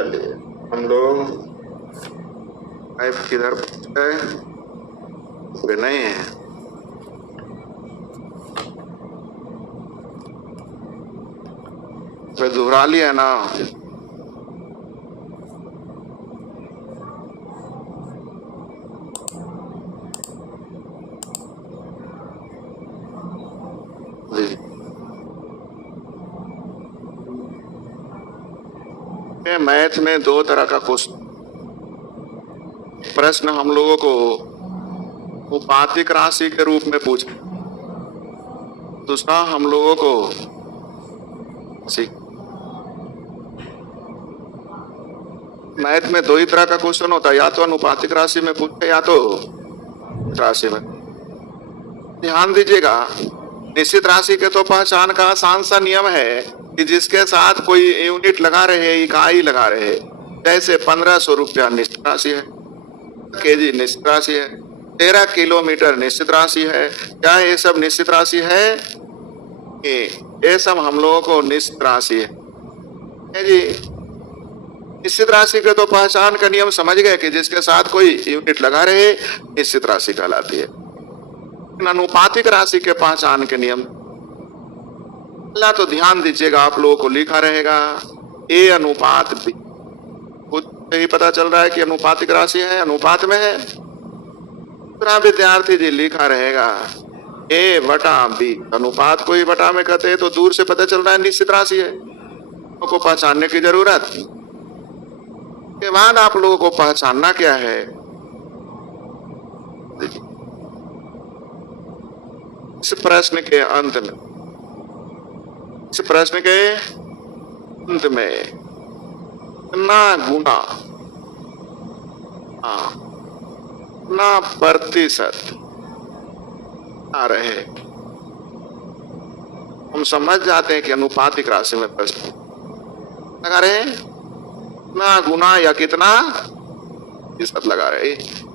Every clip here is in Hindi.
चलिए हम लोग लाइफ किधर पहुंचे वे नहीं है। फिर दोहरा लिया ना। मैथ में दो तरह का प्रश्न हम लोगों को उपाधिक राशि के रूप में पूछा। दूसरा हम लोगों को मैथ में दो ही तरह का क्वेश्चन होता है, या तो अनुपातिक राशि में पूछे या तो राशि में। ध्यान दीजिएगा, निश्चित राशि के तो पहचान का आसान सा नियम है कि जिसके साथ कोई यूनिट लगा रहे, इकाई लगा रहे। जैसे 1500 रुपया निश्चित राशि है, केजी निश्चित राशि है, 13 किलोमीटर निश्चित राशि है। क्या ये सब निश्चित राशि है? ये सब हम लोगों को निश्चित राशि है जी। निश्चित राशि के तो पहचान का नियम समझ गए कि जिसके साथ कोई यूनिट लगा रहे निश्चित राशि कहलाती है। अनुपातिक राशि के पहचान के नियम तो ध्यान दीजिएगा, आप लोगों को लिखा रहेगा ए अनुपात बी। खुद ही पता चल रहा है कि अनुपातिक राशि है, अनुपात में है। दूसरा विद्यार्थी जी लिखा रहेगा ए बटा बी। अनुपात को ही बटा में कहते हैं तो दूर से पता चल रहा है निश्चित राशि है, को पहचानने की जरूरत। के बाद आप लोगों को पहचानना क्या है? इस प्रश्न के अंत में, इस प्रश्न के अंत में कितना गुना, कितना प्रतिशत आ रहे, हम समझ जाते हैं कि अनुपातिक राशि में प्रश्न लगा रहे हैं। कितना गुना या कितना प्रतिशत लगा रहे,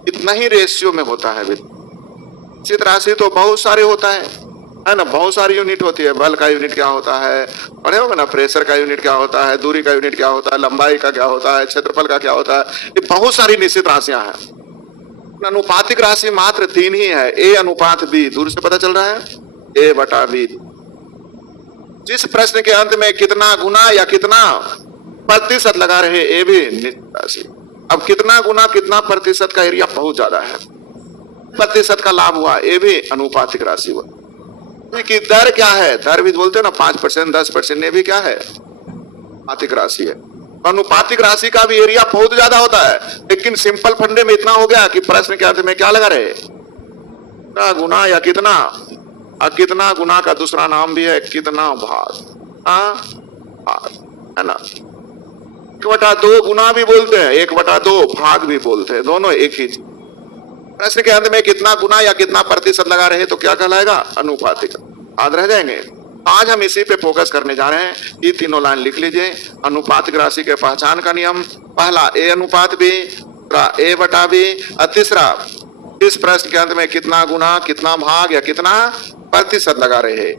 इतना ही रेशियो में होता है। निश्चित राशि तो बहुत सारे होता है ना, बहुत सारी यूनिट होती है। बल का यूनिट क्या होता है पढ़े होगा ना, प्रेशर का यूनिट क्या होता है, दूरी का यूनिट क्या होता है, लंबाई का क्या होता है, क्षेत्रफल का क्या होता है। ये बहुत सारी निश्चित राशियां हैं। अनुपातिक राशि मात्र 3 ही है, ए अनुपात बी। दूर से पता चल रहा है ए बटा बी। जिस प्रश्न के अंत में कितना गुना या कितना प्रतिशत लगा रहे, ए भी निश्चित राशि। अब कितना गुना कितना प्रतिशत का एरिया बहुत ज्यादा है, प्रतिशत का लाभ हुआ, ये भी अनुपातिक राशि हुआ। कि दर क्या है, दर भी बोलते हैं ना 5%, 10%, ये भी क्या है, अनुपातिक राशि है। अनुपातिक राशि का भी एरिया बहुत ज्यादा होता है, लेकिन सिंपल फंडे में इतना हो गया कि प्रश्न के अंत में क्या लगा रहे, कितना गुना या कितना। कितना गुना का दूसरा नाम भी है कितना भाग, भाग है ना। 1/2 गुना भी बोलते हैं, 1/2 भाग भी बोलते हैं, दोनों एक ही। प्रश्न के अंत में कितना गुना या कितना प्रतिशत लगा रहे तो क्या कहलाएगा, अनुपातिक। याद रह जाएंगे। आज हम इसी पे फोकस करने जा रहे हैं। ये तीनों लाइन लिख लीजिए। अनुपातिक राशि के पहचान का नियम, पहला ए अनुपात बी, दूसरा ए बटा बी, और तीसरा इस प्रश्न के अंत में कितना गुना कितना भाग या कितना प्रतिशत लगा रहे।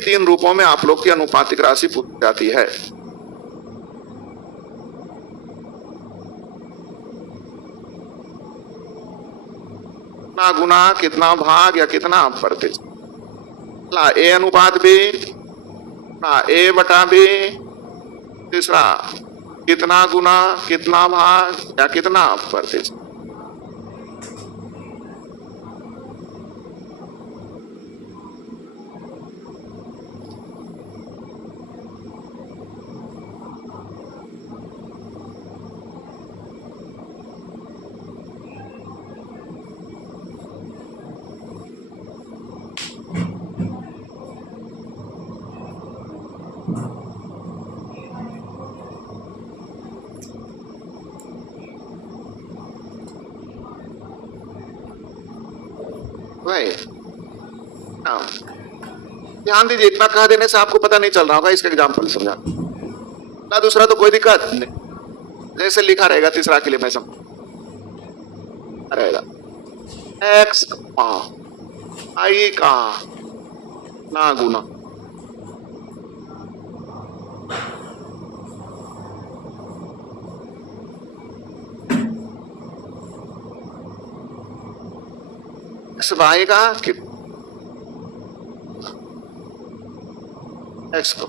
3 रूपों में आप लोग की अनुपातिक राशि पूछी जाती है। कितना गुना कितना भाग या कितना प्रतिशत। ए अनुपात बी, ए बटा बी, तीसरा कितना गुना कितना भाग या कितना प्रतिशत। ध्यान दीजिए, इतना कह देने से आपको पता नहीं चल रहा होगा, इसका एग्जाम्पल समझा ना। दूसरा तो कोई दिक्कत नहीं, जैसे लिखा रहेगा तीसरा के लिए मैं समझ रहेगा एक्स आई का ना गुना x y का x को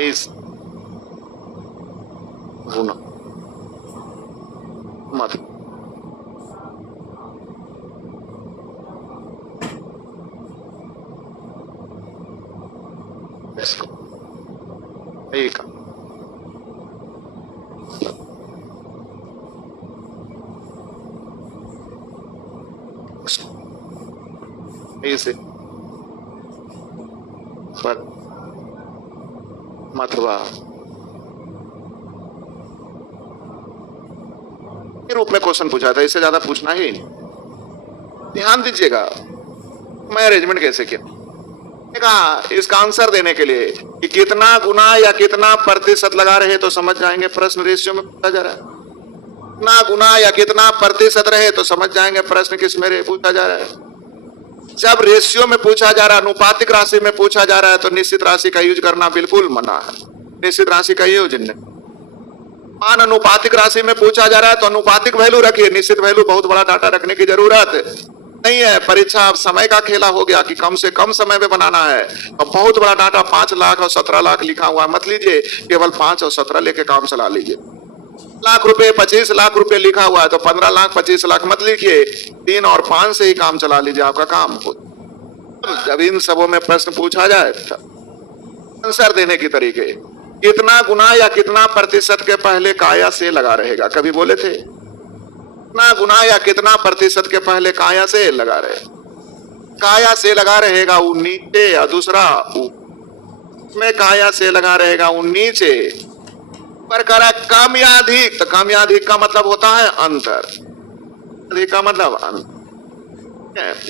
इस गुना मत इसको एक ऐसे पर मथवा के रूप में क्वेश्चन पूछा था, इससे ज्यादा पूछना ही नहीं। ध्यान दीजिएगा मैं अरेंजमेंट कैसे किया। कहा इसका आंसर देने के लिए कि कितना गुना या कितना प्रतिशत लगा रहे तो समझ जाएंगे प्रश्न रेशियो में पूछा जा रहा है। कितना गुना या कितना प्रतिशत रहे तो समझ जाएंगे प्रश्न किस में पूछा जा रहा है। जब रेशियो में पूछा जा रहा है, अनुपातिक राशि में पूछा जा रहा है, तो निश्चित राशि का यूज करना बिल्कुल मना है। निश्चित राशि का यूज नहीं। मान अनुपातिक राशि में पूछा जा रहा है तो अनुपातिक वैल्यू रखिए, निश्चित वैल्यू बहुत बड़ा डाटा रखने की जरूरत नहीं है। परीक्षा अब समय का खेला हो गया कि कम से कम समय में बनाना है। अब बहुत बड़ा डाटा 5 लाख और 17 लाख लिखा हुआ मत लीजिए, केवल 5 और 17 लेके काम चला लीजिए। लाख रुपए 25 लाख रुपए लिखा हुआ है तो 15 लाख 25 लाख मत लिखिए, 3 और 5 से ही काम चला लीजिए, आपका काम हो। जब इन सबों में प्रश्न पूछा जाए आंसर देने की तरीके, कितना गुना या कितना प्रतिशत के पहले काया से लगा रहेगा, कभी बोले थे? कितना गुना या कितना प्रतिशत के पहले काया से लगा रहे, काया से लगा रहेगा वो नीचे या दूसरा में काया से लगा रहेगा वो नीचे पर करा कम या अधिक, तो कम या अधिक का मतलब होता है अंतर, अधिक का मतलब अंतर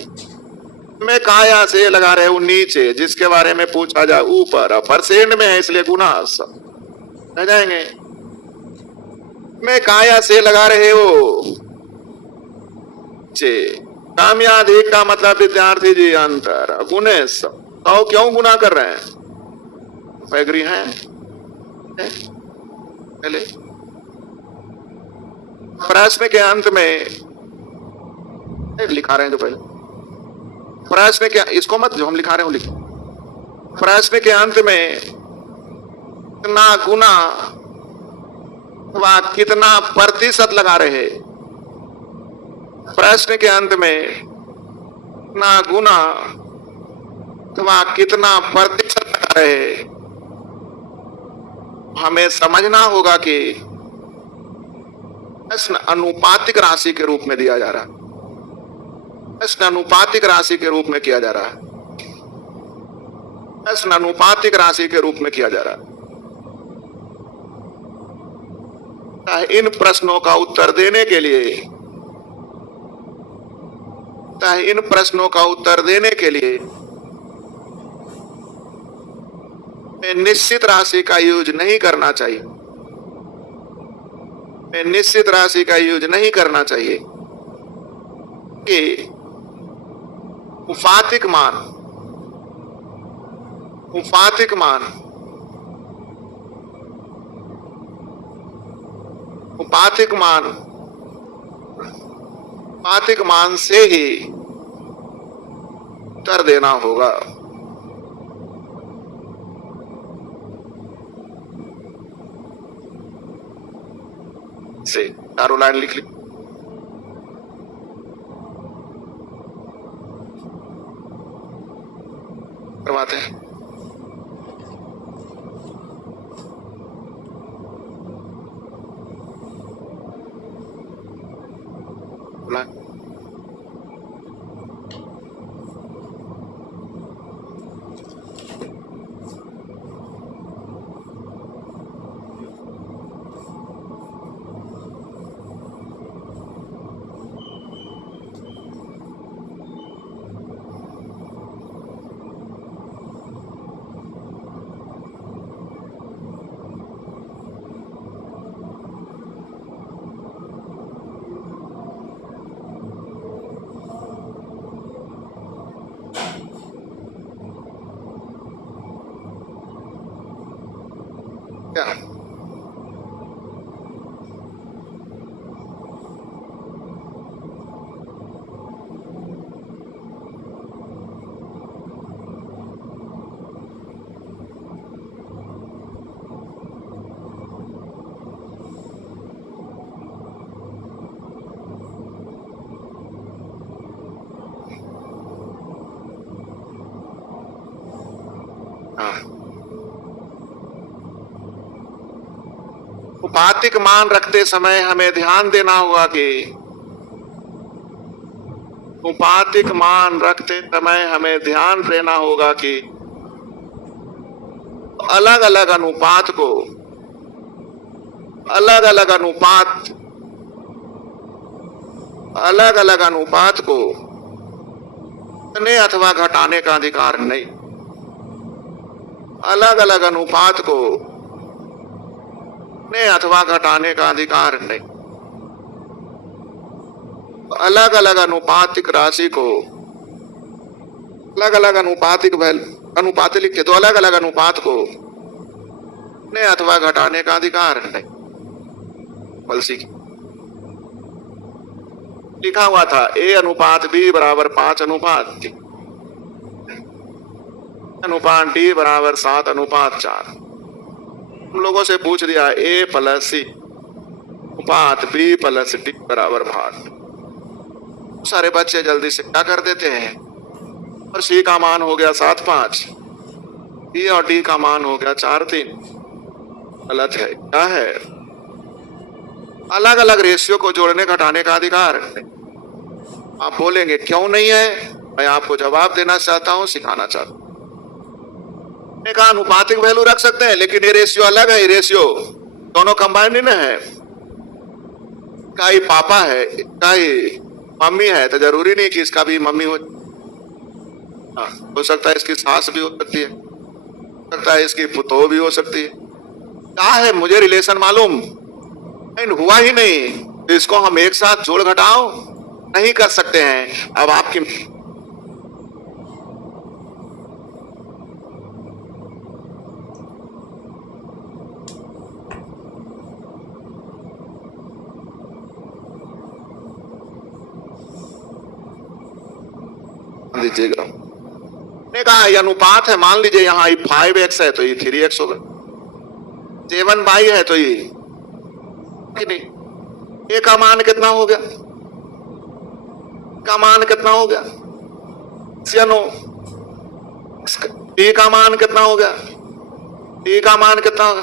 में काया से लगा रहे वो नीचे, जिसके बारे में पूछा जाए ऊपर, परसेंट में है इसलिए गुना रह जाएंगे। में काया से लगा रहे वो कम या अधिक का मतलब विद्यार्थी जी अंतर, गुणे तो क्यों गुना कर रहे हैं? एग्री है? पहले प्रश्न के अंत में लिखा रहे हैं जो पहले प्रश्न के, इसको मत जो हम लिखा रहे हो लिखो, प्रश्न के अंत में कितना गुना व कितना प्रतिशत लगा रहे, प्रश्न के अंत में कितना गुना व कितना प्रतिशत लगा रहे, हमें समझना होगा कि प्रश्न अनुपातिक राशि के रूप में दिया जा रहा है, प्रश्न अनुपातिक राशि के रूप में किया जा रहा है, प्रश्न अनुपातिक राशि के रूप में किया जा रहा है। इन प्रश्नों का उत्तर देने के लिए, इन प्रश्नों का उत्तर देने के लिए निश्चित राशि का यूज नहीं करना चाहिए, निश्चित राशि का यूज नहीं करना चाहिए कि उपातिक मान, उपातिक मान, उपातिक मान, उपातिक मान से ही उत्तर देना होगा। से चारों लाइन लिख ली। करवाते हैं। अनुपातिक मान रखते समय हमें ध्यान देना होगा कि अनुपातिक मान रखते समय हमें ध्यान देना होगा कि अलग अलग अनुपात को अलग अलग अनुपात को बढ़ाने अथवा घटाने का अधिकार नहीं। अलग अलग अनुपात को बढ़ाने अथवा घटाने का अधिकार नहीं। अलग अलग अनुपातिक राशि को अलग अलग अनुपात लिखे तो अलग अलग अनुपात को बढ़ाने अथवा घटाने का अधिकार नहीं। पलसी लिखा हुआ था A अनुपात B बराबर 5 अनुपात 3, अनुपात D बराबर 7 अनुपात 4। हम लोगों से पूछ दिया A प्लस C अनुपात B प्लस D बराबर भाग। सारे बच्चे जल्दी से क्या कर देते हैं, और C का मान हो गया 7-5, B और D का मान हो गया 4-3। गलत है। क्या है? अलग अलग रेशियो को जोड़ने घटाने का अधिकार। आप बोलेंगे क्यों नहीं है? मैं आपको जवाब देना चाहता हूं, सिखाना चाहता हूं। एक अनुपातिक वैल्यू रख सकते हैं, लेकिन ये रेशियो अलग है। ये रेशियो दोनों कंबाइंड है। कई पापा है, कई मम्मी है, तो जरूरी नहीं कि इसका भी मम्मी हो सकता है इसकी सास भी हो सकती है, हो सकता है इसकी पुतोह भी हो सकती है। क्या है, मुझे रिलेशन मालूम हुआ ही नहीं, तो इसको हम एक साथ जोड़ घटाओ नहीं कर सकते हैं। अब आपकी लीजिएगा, ने कहा ये अनुपात है, मान लीजिए यहाँ 5x है तो ये 3x होगा, 7y है तो ये नहीं। ए का मान कितना हो गया? का मान कितना हो गया? डी का मान कितना हो गया? डी का मान कितना होगा?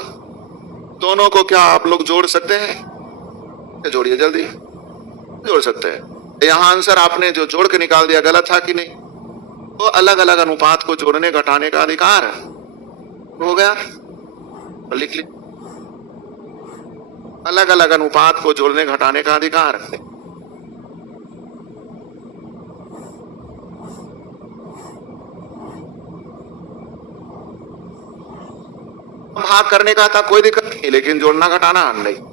दोनों को क्या आप लोग जोड़ सकते हैं? जोड़िए, जल्दी जोड़ सकते हैं। यहां आंसर आपने जो जोड़ के निकाल दिया गलत था कि नहीं? तो अलग अलग अनुपात को जोड़ने घटाने का अधिकार हो गया। लिख ली, अलग अलग अनुपात को जोड़ने घटाने का अधिकार। भाग करने का था कोई दिक्कत नहीं, लेकिन जोड़ना घटाना नहीं।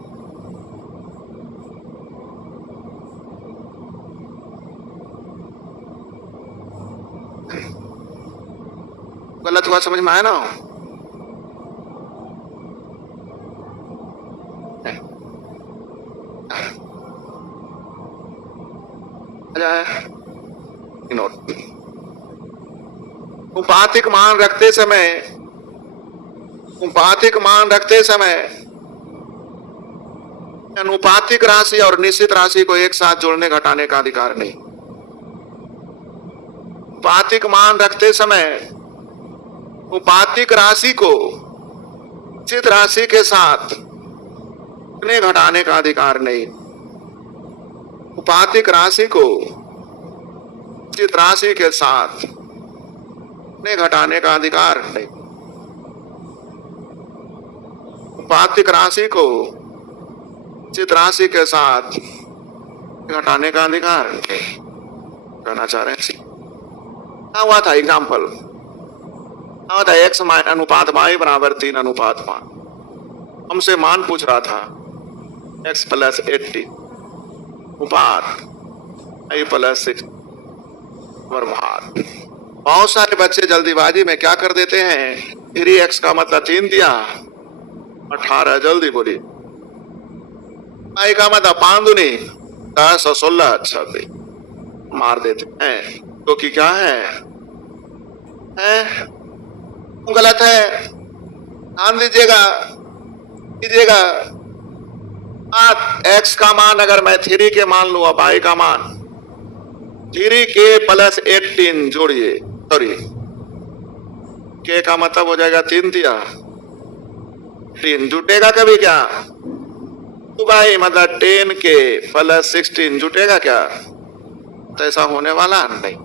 गलत हुआ, समझ में आया ना? अनुपातिक मान रखते समय अनुपातिक राशि और निश्चित राशि को एक साथ जोड़ने घटाने का अधिकार नहीं। अनुपातिक मान रखते समय अनुपातिक राशि को निश्चित राशि के साथ जोड़ने घटाने का अधिकार नहीं। अनुपातिक राशि को निश्चित राशि के साथ जोड़ने घटाने का अधिकार नहीं। अनुपातिक राशि को निश्चित राशि के साथ घटाने का अधिकार कहना चाह रहे हैं। क्या हुआ था एग्जाम्पल? क्या था? x अनुपात y बराबर 3 अनुपात 5। हमसे मान पूछ रहा था x प्लस 80 अनुपात y प्लस 6 भाग। बहुत सारे बच्चे जल्दीबाजी में क्या कर देते हैं, 3x का मतलब 3 दिया 18, जल्दी बोलिए। y का मतलब 5 दूनी 10 और 16 26 मार देते हैं, क्योंकि क्या है? गलत है। ध्यान दीजिएगा। x का मान अगर मैं 3 के मान लूँ, अब y का मान 3k प्लस 18 जोड़िए, सॉरी k का मतलब हो जाएगा 3 दिया 3, जुटेगा कभी क्या? तो भाई मतलब 10K प्लस 16 जुटेगा क्या? तो ऐसा होने वाला नहीं,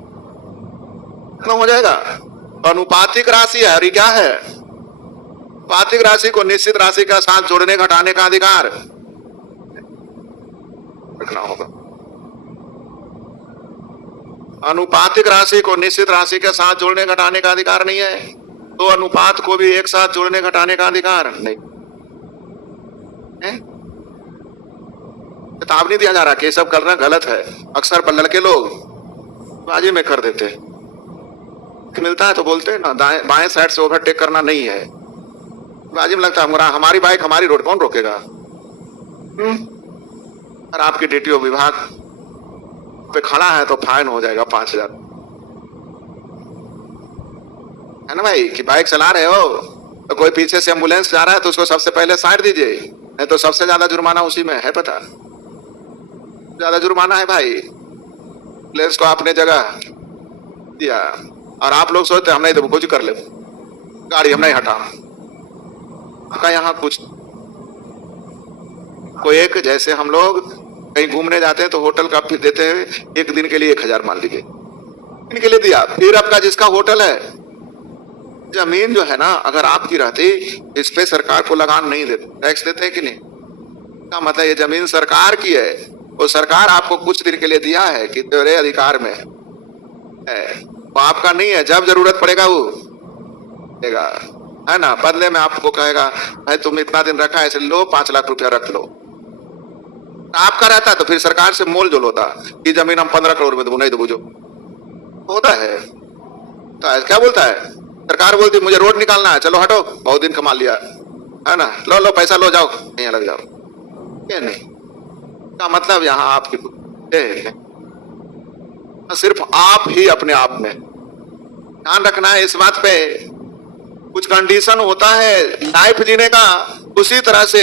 कितना हो जाएगा? अनुपातिक राशि है। और ये क्या है? अनुपातिक राशि को निश्चित राशि का साथ जोड़ने घटाने का अधिकार रखना होगा। अनुपातिक राशि को निश्चित राशि के साथ जोड़ने घटाने का अधिकार नहीं है, तो अनुपात को भी एक साथ जोड़ने घटाने का अधिकार नहीं है। चेतावनी दिया जा रहा कि ये सब करना गलत है। अक्सर लड़के लोग बाजी में कर देते हैं, मिलता है तो बोलते हैं ना बाएं साइड से ओवरटेक करना नहीं है। बाजी में लगता है हमारी बाइक हमारी रोड, कौन रोकेगा? और आपकी डीटीओ विभाग पे खड़ा है तो फाइन हो जाएगा 5,000, है ना भाई? कि बाइक चला रहे हो तो कोई पीछे से एम्बुलेंस जा रहा है तो उसको सबसे पहले साइड दीजिए, नहीं तो सबसे ज्यादा जुर्माना उसी में है। पता ज्यादा जुर्माना है भाई। एम्बुलेंस को आपने जगह दिया और आप लोग सोचते हम नहीं तो कुछ कर ले, गाड़ी हम नहीं हटा का। यहाँ कुछ कोई एक, जैसे हम लोग कहीं घूमने जाते हैं तो होटल का फिर देते हैं, एक दिन के लिए 1,000 मान लीजिए, दिन के लिए दिया। फिर आपका जिसका होटल है, जमीन जो है ना अगर आपकी रहती, इस पे सरकार को लगान नहीं देते, टैक्स देते हैं कि नहीं? का मतलब ये जमीन सरकार की है, वो सरकार आपको कुछ दिन के लिए दिया है कि तेरे अधिकार में है, वो आपका नहीं है। जब जरूरत पड़ेगा वो देगा, है ना? बदले में आपको कहेगा भाई तुम इतना दिन रखा है, ऐसे लो 5 लाख रुपया रख लो। आपका रहता तो फिर सरकार से मोल जोल होता कि जमीन हम 15 करोड़ में दूं, नहीं दूं, जो होता है। तो क्या बोलता है सरकार? बोलती मुझे रोड निकालना है, चलो हटो, बहुत दिन कमा लिया, है ना? लो लो पैसा लो, जाओ यहाँ लग जाओ। क्या नहीं का मतलब यहाँ आपकी सिर्फ आप ही अपने आप में ध्यान रखना है इस बात पे। कुछ कंडीशन होता है लाइफ जीने का, उसी तरह से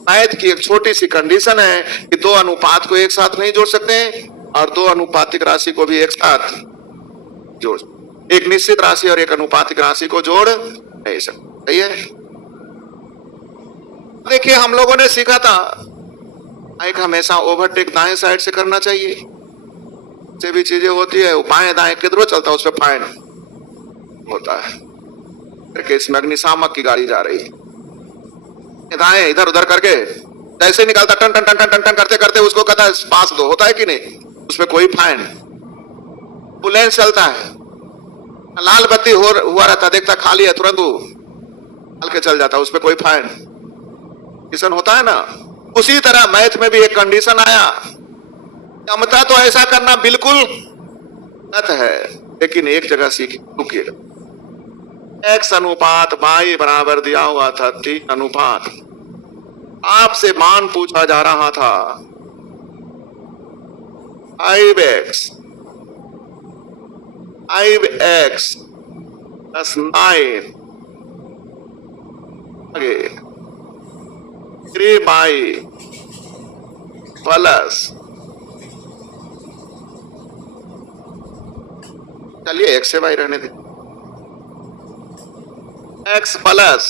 मैथ की एक छोटी सी कंडीशन है कि 2 अनुपात को एक साथ नहीं जोड़ सकते और 2 अनुपातिक राशि को भी एक साथ जोड़, एक निश्चित राशि और एक अनुपातिक राशि को जोड़ नहीं सकते। सही है? देखिए हम लोगों ने सीखा था बाइक हमेशा ओवरटेक दाएं साइड से करना चाहिए। से भी चीजें होती है, बाएं दाएं किधरों चलता है उस पर फाइन होता है। इसमें अग्निशामक की गाड़ी जा रही है, दाएं इधर उधर करके जैसे निकालता टन टन टन टन टन टन करते करते उसको कहता है पास दो, होता है कि नहीं? उसमें कोई फाइन। एम्बुलेंस चलता है, लाल बत्ती हुआ रहता, देखता खाली है, तुरंत वो डाल के चल जाता, उसमें कोई फाइन कंडीशन होता है ना। उसी तरह मैथ में भी एक कंडीशन आया, क्षमता तो ऐसा करना बिल्कुल गलत है, लेकिन एक जगह सीख रुकिएगा। x अनुपात y बराबर दिया हुआ था 3 अनुपात। आपसे मान पूछा जा रहा था 5x प्लस 9 आगे 3y प्लस, चलिए x से y रहने दे, x प्लस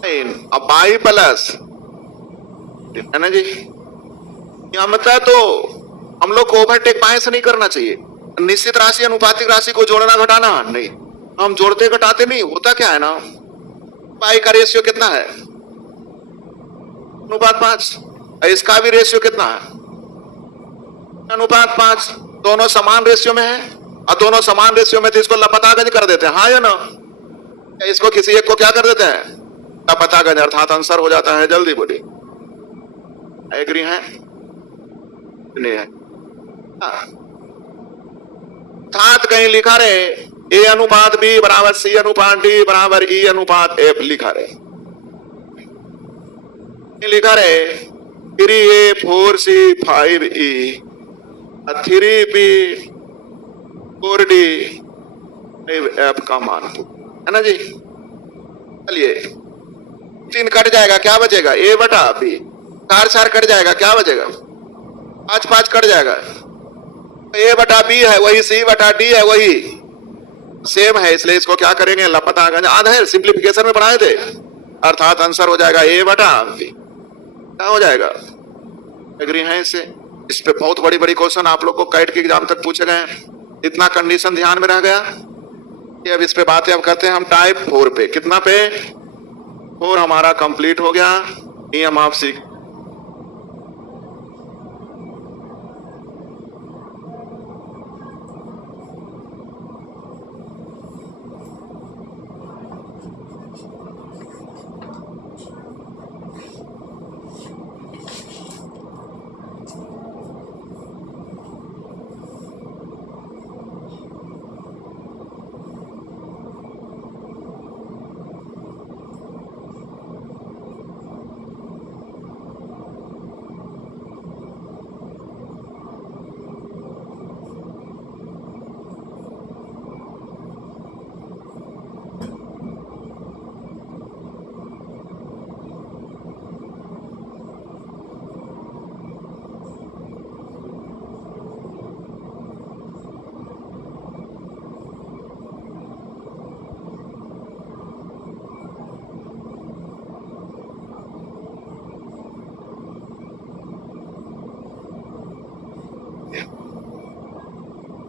9 अब y प्लस, है ना जी? क्षमता तो हम लोग को ओवरटेक बाएं से नहीं करना चाहिए। निश्चित राशि अनुपातिक राशि को जोड़ना घटाना नहीं, हम जोड़ते घटाते नहीं। होता क्या है ना, y का रेशियो कितना है? अनुपात 5। इसका भी रेशियो कितना है? अनुपात 5। दोनों समान रेशियो में है और दोनों समान रेशियो में तो इसको लपतागंज कर देते हैं, हाँ या ना? इसको किसी एक को क्या कर देते हैं? लपतागंज, अर्थात आंसर हो जाता है। जल्दी बोलिए, एग्री है? नहीं है? अर्थात कहीं लिखा रहे a अनुपात b बराबर c अनुपात d बराबर e अनुपात f लिखा रहे, लिखा रहे 3a 4c 5e 3b 4d 5f का मान, है ना जी? चलिए 3 कट जाएगा, क्या बचेगा? a बटा b, 4 4 कट जाएगा, क्या बचेगा? 5 5 कट जाएगा। a बटा b है वही c बटा d है वही सेम है, इसलिए इसको क्या करेंगे? लपतागंज, आधा सिंप्लीफिकेशन में बढ़ाए थे, अर्थात आंसर हो जाएगा a बटा b। क्या हो जाएगा? एग्री है इससे? इस पे बहुत बड़ी बड़ी क्वेश्चन आप लोग को कैट के एग्जाम तक पूछे गए हैं, इतना कंडीशन ध्यान में रह गया कि अब इस पे बातें अब करते हैं हम टाइप 4 पे। कितना पे? 4 हमारा कंप्लीट हो गया। नियम आप सीख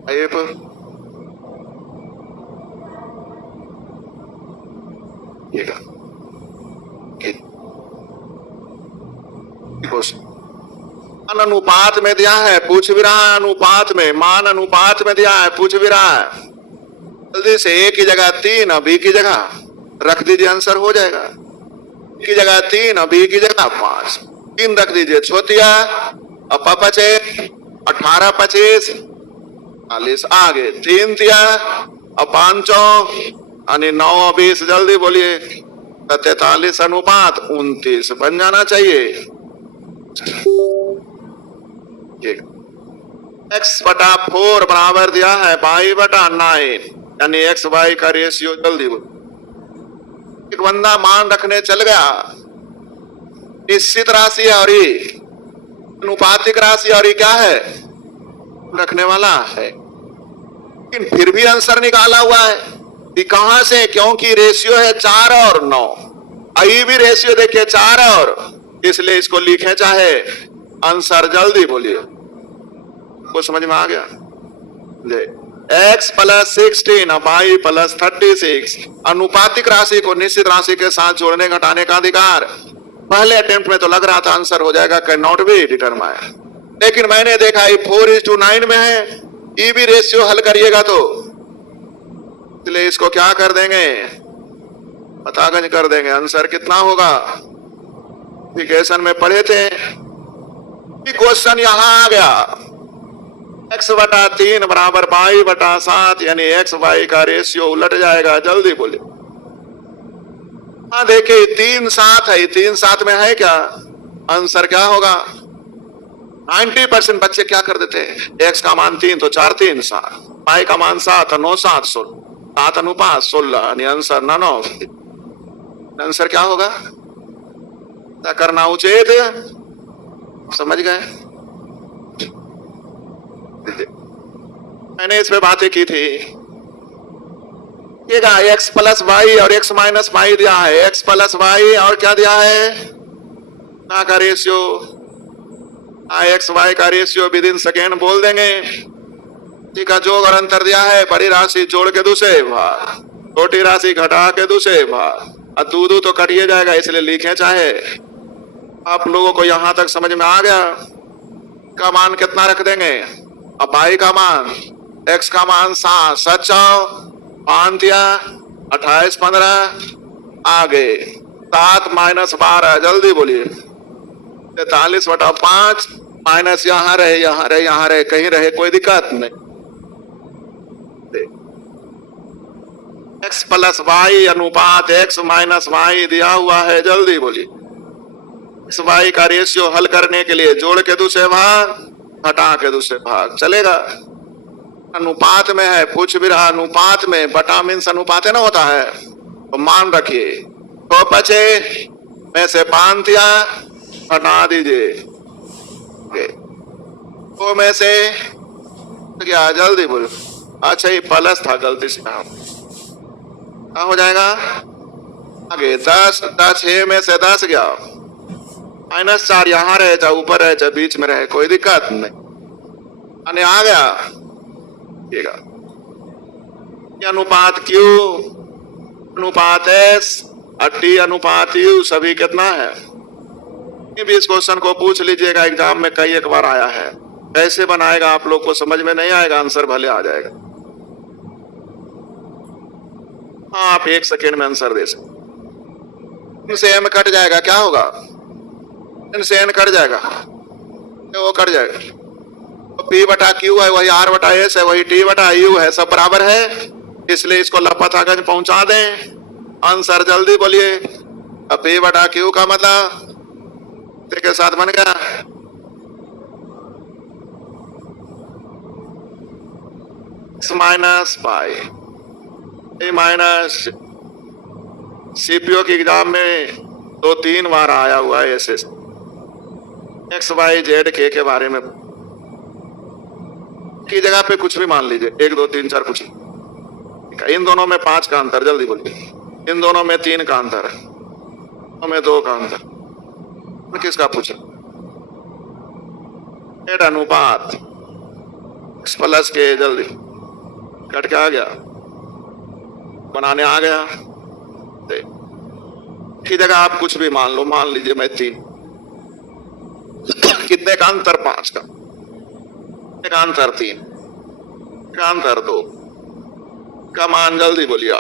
टाइप मान अनुपात में दिया है, पूछ भी रहा है अनुपात में, मान अनुपात में दिया है, पूछ भी रहा है। जल्दी से ए की जगह 3 और बी की जगह रख दीजिए, आंसर हो जाएगा। ए की जगह 3 और बी की जगह 5, 3 रख दीजिए, छोतिया अब बचे 18 25 40, आगे 3 तिया और 5 यानी 9 और 20, जल्दी बोलिए 43 अनुपात 29 बन जाना चाहिए। x/4 बराबर दिया है y/9 यानी x y का रेशियो। जल्दी बोल, एक बंदा मान रखने चल गया, निश्चित राशि है और ये अनुपातिक राशि और ये क्या है? रखने वाला है, लेकिन फिर भी आंसर निकाला हुआ है। ये कहां से? क्योंकि रेशियो है 4 और 9, आई भी रेशियो देखिए 4 और, इसलिए इसको लिखे चाहे आंसर। जल्दी बोलिए, को समझ में आ गया? x + 16 और y + 36 अनुपातिक राशि को निश्चित राशि के साथ जोड़ने घटाने का अधिकार। पहले अटेम्प्ट में तो लग रहा था आंसर हो जाएगा, कैन नॉट बी डिटरमाइन, लेकिन मैंने देखा ये 4:9 में है, ये भी रेशियो हल करिएगा तो, इसलिए इसको क्या कर देंगे? पतागंज कर देंगे। आंसर कितना होगा? एप्लीकेशन में पढ़े थे, क्वेश्चन यहां आ गया, x/3 बराबर y/7 यानी x y का रेशियो उलट जाएगा। जल्दी बोले, हाँ देखिए 3 7 है, 3 7 में है क्या? आंसर क्या होगा? 90% बच्चे क्या कर देते हैं? x का मान 3 तो 4 3 7, y का मान 7 9 7 16, 7 अनुपात 16 यानी आंसर 9। आंसर क्या होगा? क्या करना उचित? समझ गए? मैंने इस पे बातें की थी। x + y और x - y दिया है, x + y और क्या दिया है? का रेशियो, x y का रेशियो विद इन सेकेंड बोल देंगे। ठीक है, जोड़ और अंतर दिया है, बड़ी राशि जोड़ के दूसरे भाग, छोटी राशि घटा के दूसरे भाग, और दू तो कटिए जाएगा, इसलिए लिखे चाहे। आप लोगों को यहां तक समझ में आ गया? का मान कितना रख देंगे? अब y का मान, x का मान 7 7 5 28 15, आगे 7 - 12, जल्दी बोलिए 43/5 माइनस यहां रहे यहां रहे यहां रहे, कहीं रहे कोई दिक्कत नहीं। x + y अनुपात x - y दिया हुआ है, जल्दी बोलिए। x y का रेशियो हल करने के लिए जोड़ के दूसरे भाग, घटा के दूसरे भाग, चलेगा? अनुपात में है, पूछ भी रहा अनुपात में, बटा मीन्स अनुपात है ना होता है, तो मान रखिए। तो बचे में से 5 हटा दीजिए, तो में से क्या? जल्दी बोलो। अच्छा ये प्लस था, गलती से क्या हो जाएगा? आगे 10 10 6 में से 10 गया, -4 यहां रहे चाहे ऊपर रहे चाहे बीच में रहे, कोई दिक्कत नहीं। यानी आ गया ठीक है। ये अनुपात Q अनुपात S और T अनुपात U सभी कितना है? ये भी इस क्वेश्चन को पूछ लीजिएगा, एग्जाम में कई एक बार आया है। कैसे बनाएगा आप लोग को समझ में नहीं आएगा, आंसर भले आ जाएगा। हाँ, आप 1 सेकेंड में आंसर दे सकते। इनसे M कट जाएगा, क्या होगा? इनसे N कट जाएगा, वो कट जाएगा। तो P बटा Q है वही R बटा S है वही T बटा U है, सब बराबर है, इसलिए इसको लापतागंज पहुंचा दें। आंसर जल्दी बोलिए। अब P बटा Q का मतलब के साथ बन गया -पाई माइनस। सीपीओ के एग्जाम में 2-3 बार आया हुआ है ऐसे एक्स वाई जेड के बारे में की जगह पे कुछ भी मान लीजिए, 1 2 3 4 कुछ। इन दोनों में 5 का अंतर, जल्दी बोलिए। इन दोनों में 3 का अंतर, में 2 का अंतर, किसका पूछा? एड अनुपात x प्लस के, जल्दी कट के आ गया, बनाने आ गया। की जगह आप कुछ भी मान लो, मान लीजिए मैं 3। कितने का अंतर? 5 का। का अंतर 3 का अंतर 2 का मान जल्दी बोलिए।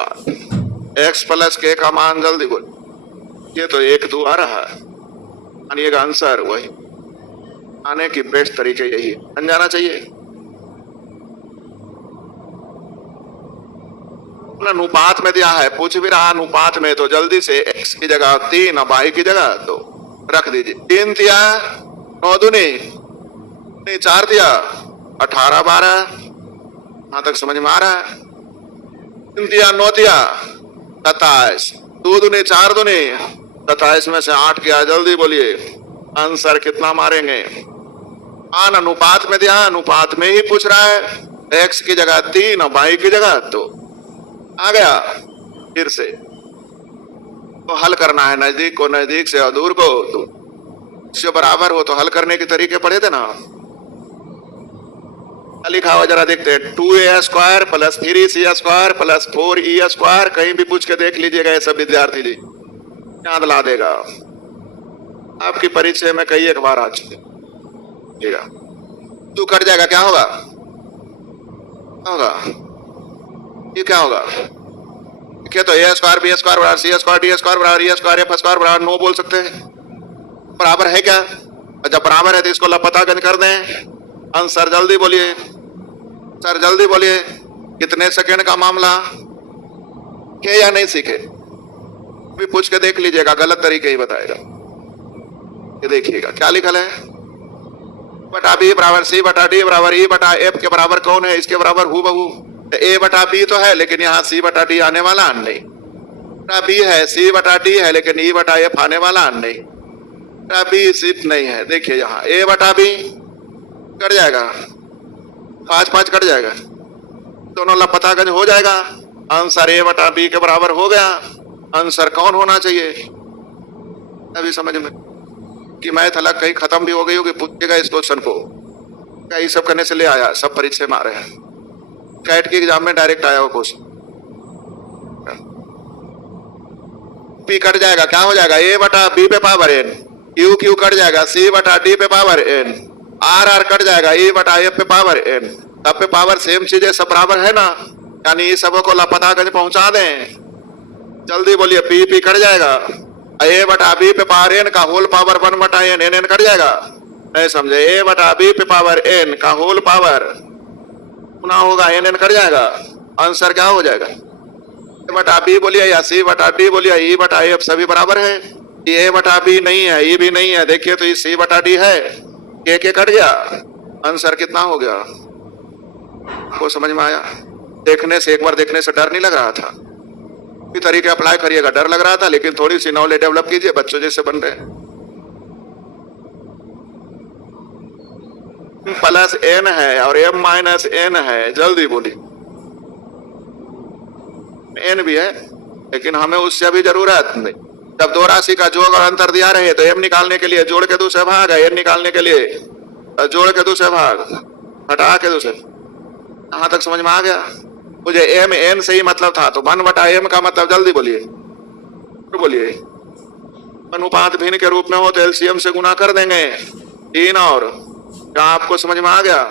x प्लस के का मान जल्दी बोलिए। ये तो 1 2 आ रहा है, ये आंसर वही आने की बेस्ट तरीके यही है, बन जाना चाहिए। अनुपात में दिया है, पूछ भी रहा अनुपात में, तो जल्दी से x की जगह 3 और y की जगह 2 रख दीजिए। 3 दिया 9 दूनी 4 दिया 18 12, यहां तक समझ में आ रहा है? 3 दिया 9 दिया 27, 2 दूनी 4 दूनी 27 में से 8 किया, जल्दी बोलिए आंसर कितना मारेंगे? अनुपात में दिया, अनुपात में ही पूछ रहा है, x की जगह 3 और y की जगह 2 आ गया। फिर से तो हल करना है, नजदीक को नजदीक से और दूर को दूर से बराबर हो तो हल करने के तरीके पढ़े थे ना। लिखा हुआ जरा देखते हैं, 2a² plus 3c² plus 4e²। कहीं भी पूछ के देख लीजिएगा, ये सब विद्यार्थी जी याद ला देगा। आपकी परीक्षा में कई एक बार आ चुके। 2 कट जाएगा, क्या होगा? ये क्या होगा? क्या तो a² b² बराबर c² d² बराबर e² f² बराबर 9 बोल सकते हैं। बराबर है क्या? जब बराबर है तो इसको लापतागंज कर दें। आंसर जल्दी बोलिए, सर जल्दी बोलिए। कितने सेकंड का मामला के या नहीं सीखे? भी पूछ के देख लीजिएगा, गलत तरीके ही बताएगा। ये देखिएगा क्या लिखल है, बटा बी बराबर सी बटा डी बराबर ई बटा एफ के बराबर कौन है? इसके बराबर हु बहू ए बटा बी तो है, लेकिन यहाँ सी बटा डी आने वाला नहीं। बटा बी है, सी बटा डी है, लेकिन ई बटा एफ आने वाला नहीं। बटा बी सिर्फ नहीं है, देखिए यहाँ ए बटा बी कट जाएगा, 5 कट जाएगा, दोनों लापतागंज हो जाएगा। आंसर ए बटा बी के बराबर हो गया। आंसर कौन होना चाहिए? अभी समझ में कि मैथ अलग कहीं खत्म भी हो गई होगी, पूछेगा इस क्वेश्चन को। क्या ये सब करने से ले आया? सब परीक्षा में आ रहे हैं, कैट के एग्जाम में डायरेक्ट आया हो क्वेश्चन। पी कट जाएगा, क्या हो जाएगा? ए बटा बी पे power N, Q Q cut जाएगा, सी बटा डी पे power N, R R cut जाएगा, ई बटा एफ पे पावर एन। सब पे पावर सेम चीजें, सब बराबर है ना, यानी ये सबको लापतागंज पहुंचा दें। जल्दी बोलिए, पी पी कट जाएगा, ए बटा बी पे पावर एन का होल पावर 1 बटा एन, एन एन कट जाएगा। नहीं समझे? ए बटा बी पे पावर एन का होल पावर ना होगा, एन एन कट जाएगा। आंसर क्या हो जाएगा? ए बटा बी बोलिए या सी बटा डी बोलिए, ई बटा एफ सभी बराबर है। ए बटा बी नहीं है, ई भी नहीं है, देखिए तो ये सी बटा डी है, के कट गया। आंसर कितना हो गया? को समझ में आया? देखने से, एक बार देखने से डर नहीं लग रहा था? तरीके अप्लाई करिएगा, डर लग रहा था, लेकिन थोड़ी सी नॉलेज डेवलप कीजिए, बच्चों जैसे बन रहे हैं। प्लस एन है और एम माइनस एन है, जल्दी बोलिए। एन भी है, लेकिन हमें उससे अभी जरूरत नहीं। जब दो राशि का जोड़ और अंतर दिया रहे तो एम निकालने के लिए जोड़ के दूसरे भाग है, एन निकालने के लिए जोड़ के दूसरे भाग, घटा के दूसरे। कहां तक समझ में आ गया? मुझे एम एन से ही मतलब था, तो 1/m का मतलब जल्दी बोलिए, बोलिए। अनुपात भिन्न के रूप में हो तो एलसीएम से गुना कर देंगे 3 और। क्या आपको समझ में आ गया?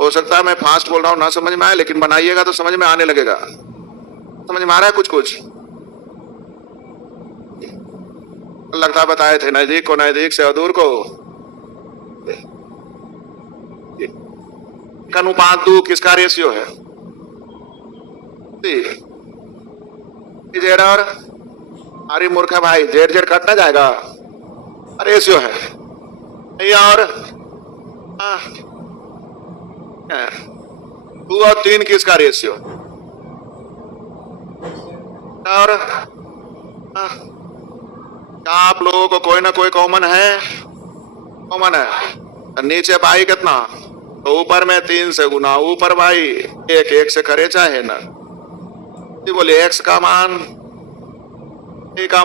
हो सकता है मैं फास्ट बोल रहा हूं, ना समझ में आए, लेकिन बनाइएगा तो समझ में आने लगेगा। समझ में आ रहा है कुछ कुछ? लगता बताए थे, नजदीक को नजदीक से और दूर को अनुपात 2 किसका रेशियो है? जेड और अरे मूर्ख भाई, जेड जेड कटना जाएगा, रेशियो है ये। और 2 और 3 किसका रेशियो? और क्या आप लोगों को कोई ना कोई कॉमन है? कॉमन है। नीचे बाई कितना? तो ऊपर में 3 से गुना, ऊपर बाई 1 से करे चाहे ना। बोलिए x का मान, a का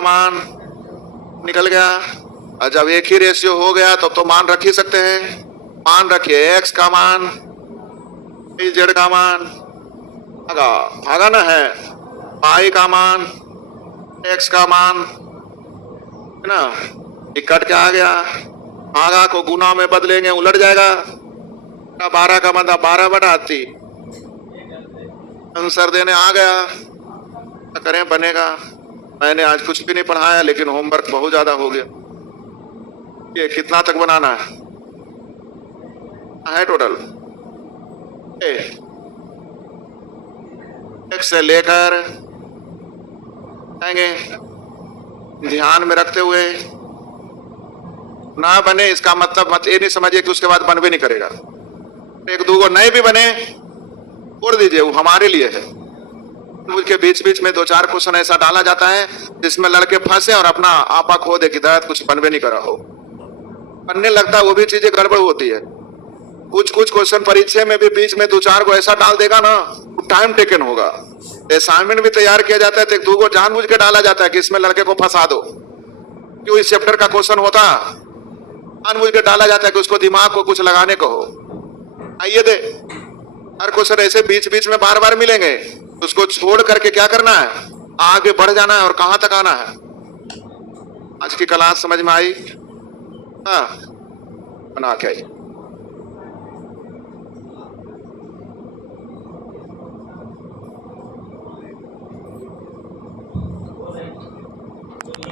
मान निकल गया। और जब एक ही रेशियो हो गया तब तो मान रख ही सकते हैं। मान रखिए, x का मान, z का मान, भागा ना है, y का मान, x का मान, है ना, कट के आ गया। भागा को गुना में बदलेंगे, उलट जाएगा। 12 का मतलब 12/80। आंसर देने आ गया, क्या करें, बनेगा। मैंने आज कुछ भी नहीं पढ़ाया, लेकिन होमवर्क बहुत ज्यादा हो गया। ये कितना तक बनाना है टोटल? एक से लेकर आएंगे, ध्यान में रखते हुए। ना बने इसका मतलब मत ये नहीं समझिए कि उसके बाद बन भी नहीं करेगा। 1-2 को नहीं भी बने छोड़ दीजिए, वो हमारे लिए है। उसके बीच बीच में 2-4 क्वेश्चन ऐसा डाला जाता है जिसमें लड़के फंसे और अपना आपा खो दे कि दर्द कुछ बनवे नहीं करा हो। बनने लगता है वो भी चीजें गड़बड़ होती है। कुछ क्वेश्चन परीक्षा में भी बीच में 2-4 को ऐसा डाल देगा ना, टाइम टेकन होगा। असाइनमेंट भी तैयार किया जाता है तो 1-2 को जानबूझ के डाला जाता है कि इसमें लड़के को फंसा दो। क्यों? इस चैप्टर का क्वेश्चन होता जानबूझ के डाला जाता है कि उसको दिमाग को कुछ लगाने को हो। आइए दे, हर क्वेश्चन ऐसे बीच बीच में बार बार मिलेंगे, उसको छोड़ करके क्या करना है, आगे बढ़ जाना है। और कहां तक आना है? आज की क्लास समझ में आई? हाँ, बना के आई।